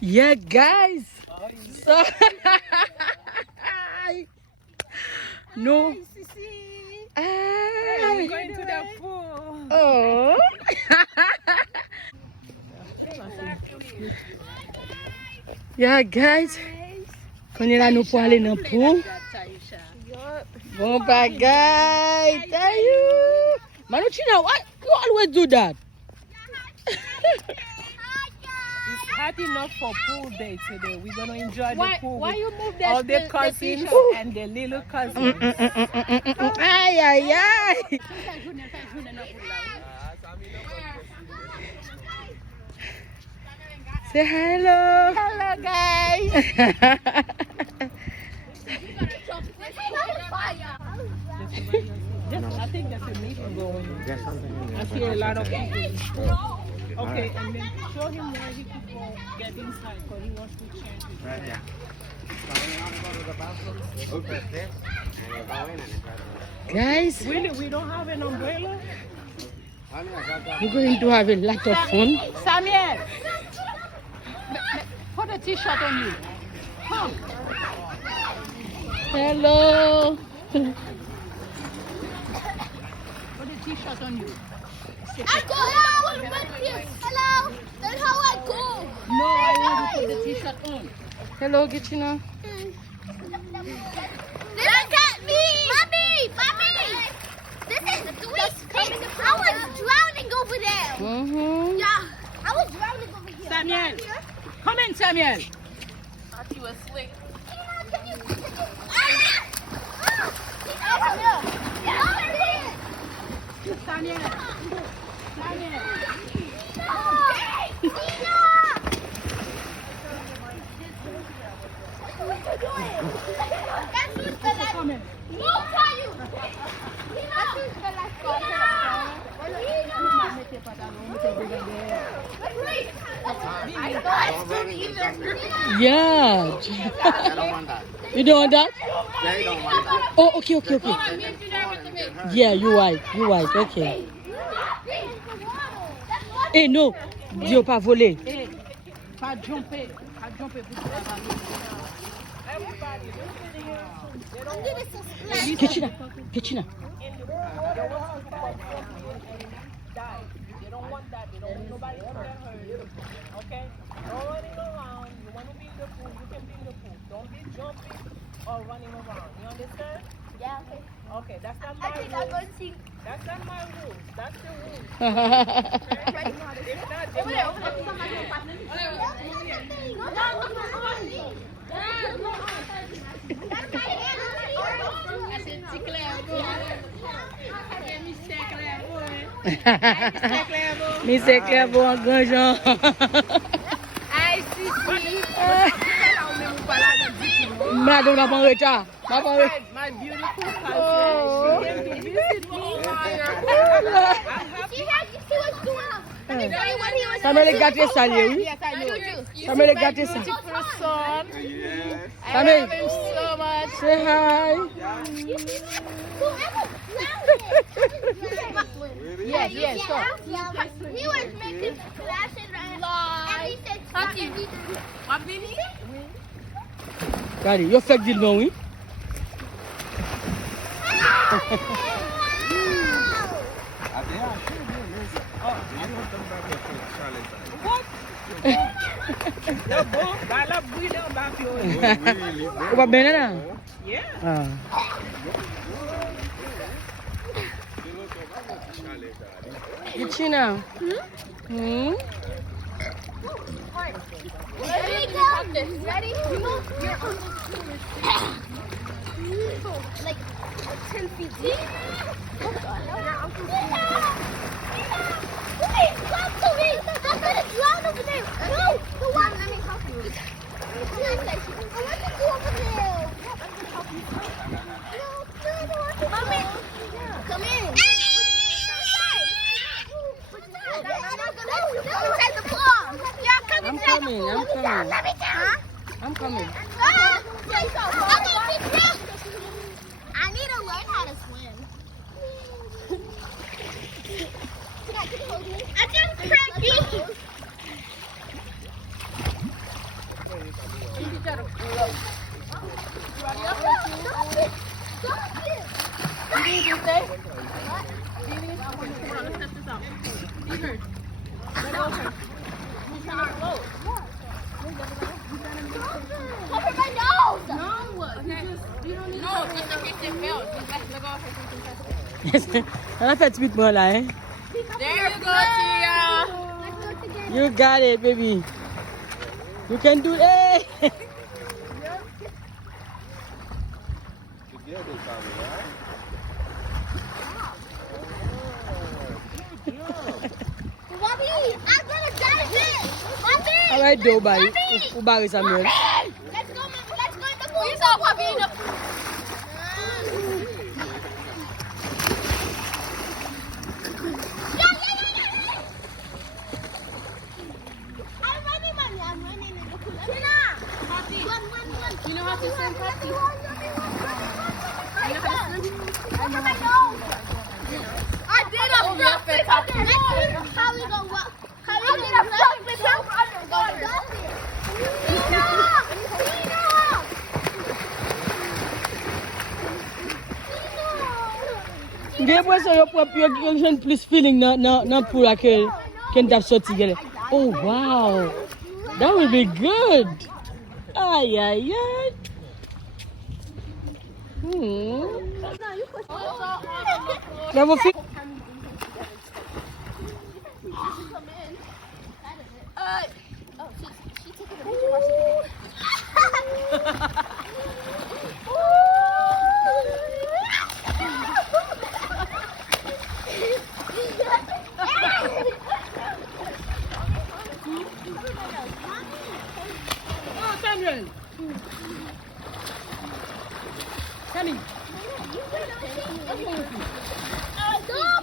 Yeah, guys. So, no. We're going to the pool. Oh. Yeah, guys. Quand on est là, nous pour aller dans le pool. Bon bagay. Tell you. Manuchina, why you always do that? It's hot enough for pool day today. We're going to enjoy the pool Why with you move all that the cousins and the little cousins. Ay, ay, ay. Say hello. Hello, guys. I think that's a meeting going on. I see a lot of people. Okay, and then show him where he could go get inside because he wants to change his Right here. Guys, Really, we don't have an umbrella? we're going to have a lot of fun. Samuel, put a t-shirt on you. Come. Hello. Put a t-shirt on you. I go. Hello. That's how I go. No, I want to put the t-shirt on. Hello, Gichina. Look at me. Mommy. This is I was drowning over there. Mm-hmm. Yeah. I was drowning over here. Samuel, come in, Samuel. Thought you were slick. Samuel. Samuel. Come in. Yeah. I don't want that. You don't want that? They don't want that. Oh, okay. Yeah, you right. Okay. Eh, no. Dieu pas volé. Hey, pas jumper. Pas jumper pour toi. Gichina. They don't want that. They don't want nobody to get hurt. Okay? No running around. You want to be in the pool, you can be in the pool. Don't be jumping or running around. You understand? Yeah, okay. Okay, that's not I my think I'm rule. going to see. That's not my rule. That's the rule. Right. If not, Over then Mr. Claire, un grand Jean. Madame, n'a pas en retard. my beautiful cousin, she came to visit me. See what's going on. Let me tell you what he was Ça me les gâter salé, oui. Yes, I know. Ça me les gâter salé. Beautiful son. Ça me Love him so much. say hi. Yes, yes, sure. He was making flashes and he said, What meaning? Regardez, yo fait dire non, oui. On va bien là. Yeah. Ah. Gichina. Hmm? Ready? Go. Ready? You know your uncle's pool is like 10 feet deep. Your uncle's pool. Please come to me. I'm gonna drown over there. No, the one. Let me help you. I want to go over there. I'm gonna help you. No, Mommy, come in. Inside the pool. Yeah, come I'm inside the coming, pool. I'm coming. Let me down. I'm coming. I need to learn how to swim. I can crack you. On a fait petit moi là, hein? There you go, Tia. Let's go together. You got it, baby. You can do it. Hey! Bobby, I'm gonna dive in. Bobby. All right, though, bye. Bobby. Who buries Samuel? Let's go, Mom. Let's go in the pool. You saw Bobby in the pool. I'm running, Mommy. I'm running in the pool. Tina. Run. You know how to swim, Poppy? I did a front flip. How we gonna walk? How we gonna front flip? Depois só eu próprio plus feeling na pura que quem tá sorti gele. Oh wow. That will be good. Ay ay ay. Never feel. She took a picture while she did it. Oh Samuel. Coming. Stop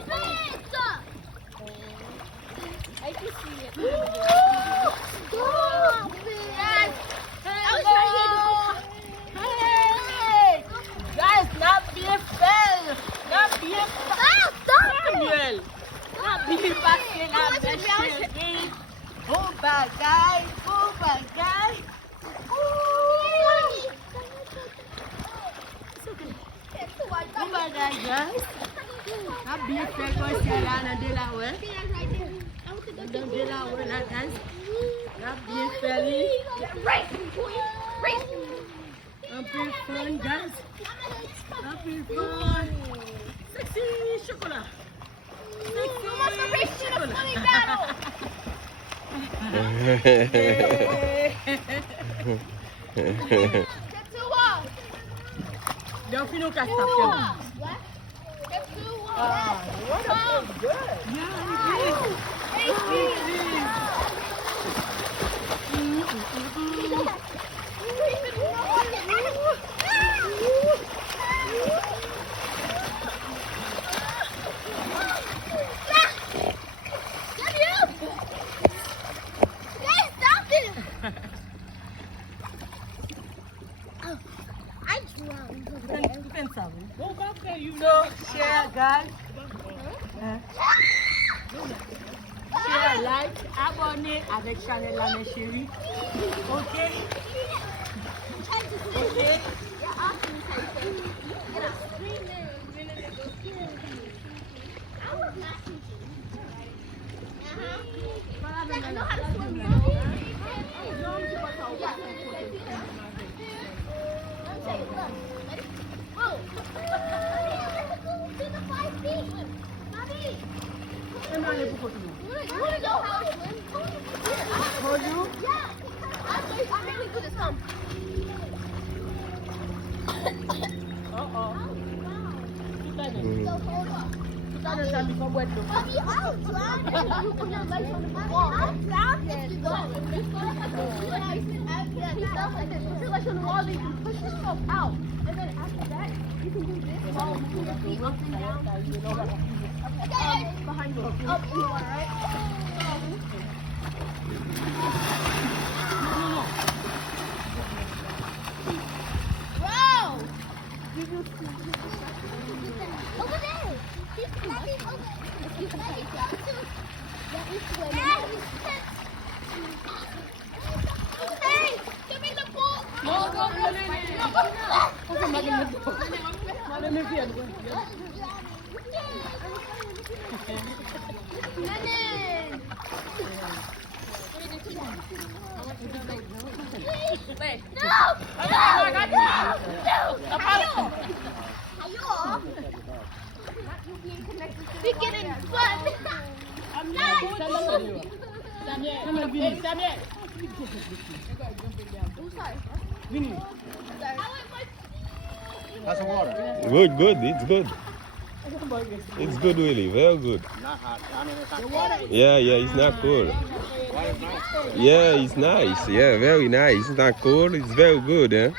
it! I can see it. Stop it! Hey! Guys, not bien fait. Not bien fait. Samuel. Not bien passé la belle chérie. Oh bagay. Oh bagay. Oh bagay guys. Not bien fait quand c'est là dans Delaware. Dans Delaware là guys. Not bien fait. Un peu fun guys. Un peu fun. Sexy chocolat. Delphine au casse-tap. Share guys. Share, like, abonnez avec Chanel la mes chérie. Ok? Ok? I know how to swim. Out. And then after that, you can do this while moving your feet up and down. Behind you. Up here, right? Wow! Over there! Hey! Give me the ball! Wait. No! I got you. No! Ayo! getting fun. Have some water. Good, good. It's good. It's good, really. Very good. Not hot. I mean, it's not cold. Yeah, it's not cold. Why is nice? Yeah, it's nice. Yeah, very nice. It's not cold. It's very good, eh?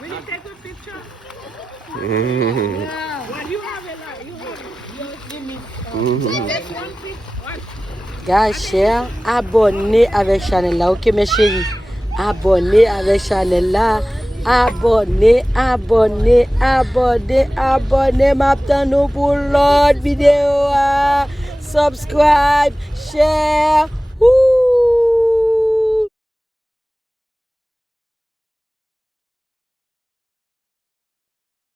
Will you take a picture? Mhm. Well, you have it like, you have it. You give me Mhm. just one picture. Guys, share, abonnez avec Chanel là, ok mes chéris. Abonnez avec Chanel là. Abonnez, abonnez, abonnez, abonnez. Maintenant nous pour l'autre vidéo. Subscribe, share.